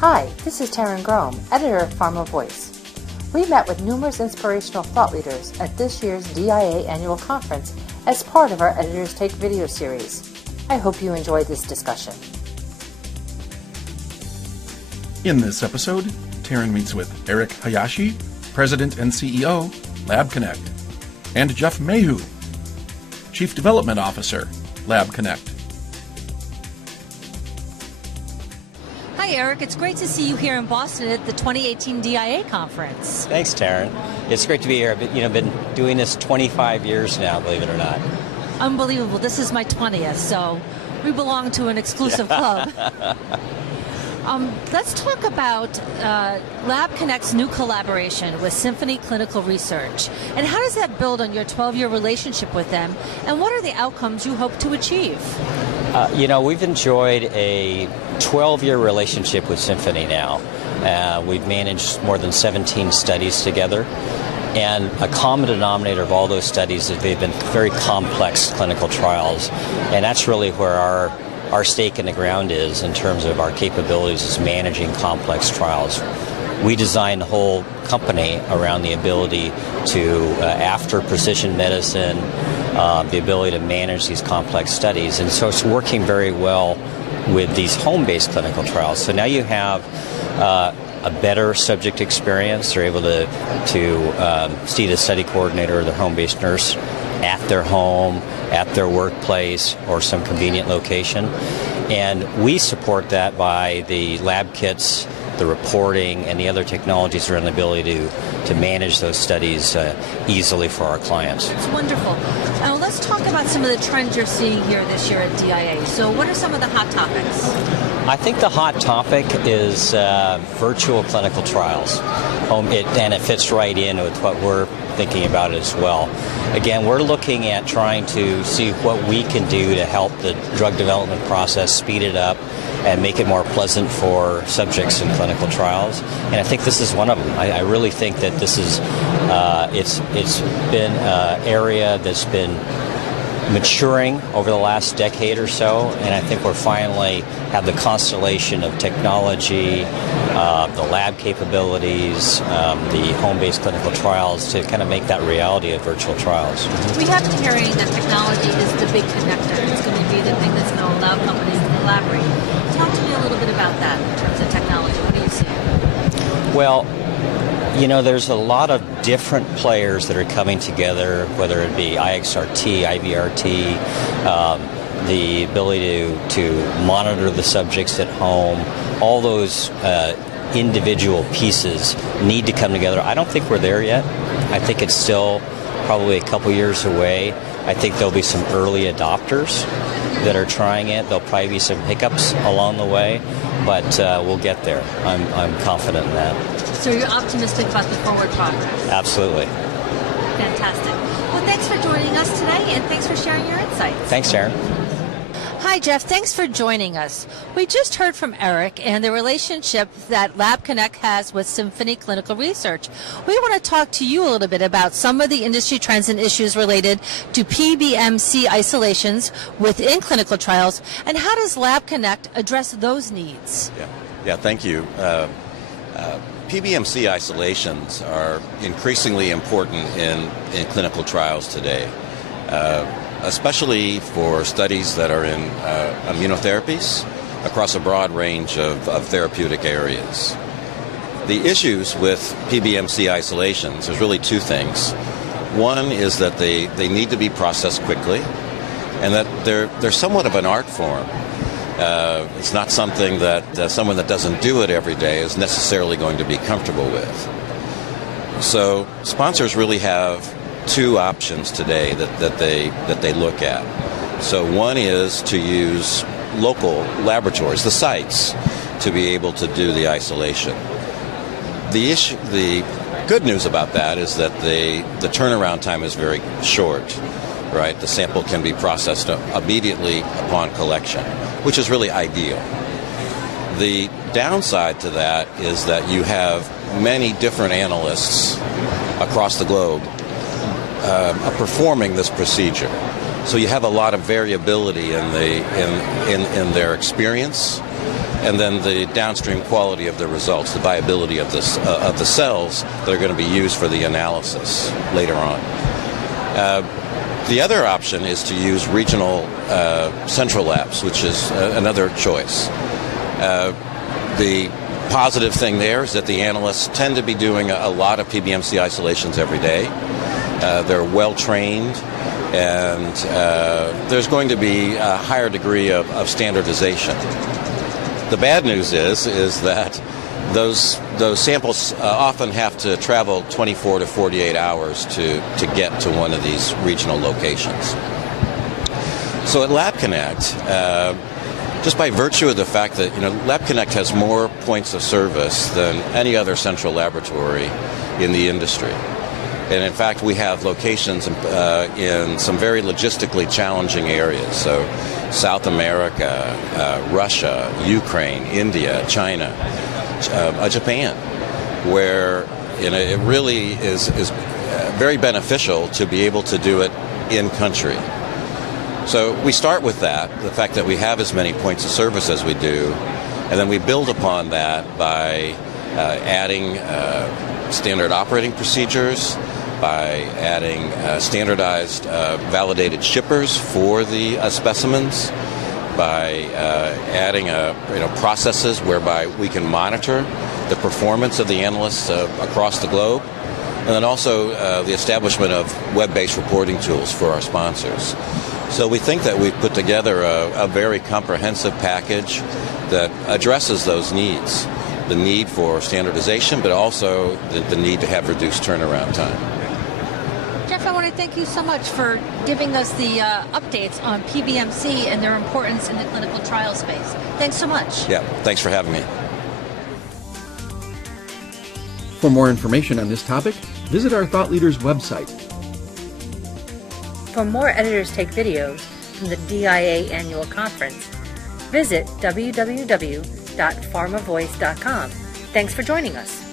Hi, this is Taryn Grome, editor of Pharma Voice. We met with numerous inspirational thought leaders at this year's DIA annual conference as part of our Editors Take video series. I hope you enjoyed this discussion. In this episode, Taryn meets with Eric Hayashi, President and CEO, LabConnect, and Jeff Hayhew, Chief Development Officer, LabConnect. Hi, Eric. It's great to see you here in Boston at the 2018 DIA conference. Thanks, Taryn. It's great to be here. I've been doing this 25 years now, believe it or not. Unbelievable. This is my 20th, so we belong to an exclusive club. Let's talk about LabConnect's new collaboration with Symphony Clinical Research. And how does that build on your 12-year relationship with them? And what are the outcomes you hope to achieve? We've enjoyed a 12-year relationship with Symphony now. We've managed more than 17 studies together. And a common denominator of all those studies is they've been very complex clinical trials. And that's really where our stake in the ground is in terms of our capabilities is managing complex trials. We designed the whole company around the ability to, after precision medicine, the ability to manage these complex studies. And so it's working very well with these home-based clinical trials. So now you have a better subject experience. They're able to see the study coordinator or the home-based nurse at their home, at their workplace, or some convenient location. And we support that by the lab kits, the reporting, and the other technologies around the ability to manage those studies easily for our clients. It's wonderful. Now let's talk about some of the trends you're seeing here this year at DIA. So what are some of the hot topics? I think the hot topic is virtual clinical trials. And it fits right in with what we're thinking about as well. Again, we're looking at trying to see what we can do to help the drug development process, speed it up, and make it more pleasant for subjects in clinical trials. And I think this is one of them. I really think that this is, it's been an area that's been maturing over the last decade or so, and I think we're finally have the constellation of technology, the lab capabilities, the home-based clinical trials to kind of make that reality of virtual trials. We have been hearing that technology is the big connector. It's going to be the thing that's going to allow companies to collaborate. Talk to me a little bit about that in terms of technology. What do you see? Well, there's a lot of different players that are coming together, whether it be IXRT, IVRT, the ability to monitor the subjects at home. All those individual pieces need to come together. I don't think we're there yet. I think it's still probably a couple years away. I think there'll be some early adopters that are trying it. There'll probably be some hiccups along the way, but we'll get there. I'm confident in that. So you're optimistic about the forward progress? Absolutely. Fantastic. Well, thanks for joining us today, and thanks for sharing your insights. Thanks, Taryn. Hi, Jeff. Thanks for joining us. We just heard from Eric and the relationship that LabConnect has with Symphony Clinical Research. We want to talk to you a little bit about some of the industry trends and issues related to PBMC isolations within clinical trials, and how does LabConnect address those needs? Yeah, thank you. PBMC isolations are increasingly important in clinical trials today, especially for studies that are in immunotherapies across a broad range of therapeutic areas. The issues with PBMC isolations, there's really two things. One is that they need to be processed quickly, and that they're somewhat of an art form. It's not something that someone that doesn't do it every day is necessarily going to be comfortable with. So sponsors really have two options today that they look at. So one is to use local laboratories, the sites, to be able to do the isolation. The good news about that is that the turnaround time is very short. Right, the sample can be processed immediately upon collection, which is really ideal. The downside to that is that you have many different analysts across the globe performing this procedure. So you have a lot of variability in their experience and then the downstream quality of the results, the viability of the cells that are going to be used for the analysis later on. The other option is to use regional central labs, which is another choice. The positive thing there is that the analysts tend to be doing a lot of PBMC isolations every day. They're well trained, and there's going to be a higher degree of standardization. The bad news is that those samples often have to travel 24 to 48 hours to get to one of these regional locations. So at LabConnect, just by virtue of the fact that LabConnect has more points of service than any other central laboratory in the industry. And in fact, we have locations in some very logistically challenging areas. So South America, Russia, Ukraine, India, China, Japan, where it really is very beneficial to be able to do it in country. So we start with that, the fact that we have as many points of service as we do, and then we build upon that by adding standard operating procedures, by adding standardized validated shippers for the specimens, by adding processes whereby we can monitor the performance of the analysts across the globe, and then also the establishment of web-based reporting tools for our sponsors. So we think that we've put together a very comprehensive package that addresses those needs, the need for standardization, but also the need to have reduced turnaround time. Jeff, I want to thank you so much for giving us the updates on PBMC and their importance in the clinical trial space. Thanks so much. Yeah, thanks for having me. For more information on this topic, visit our Thought Leaders website. For more Editors Take videos from the DIA Annual Conference, visit www.pharmavoice.com. Thanks for joining us.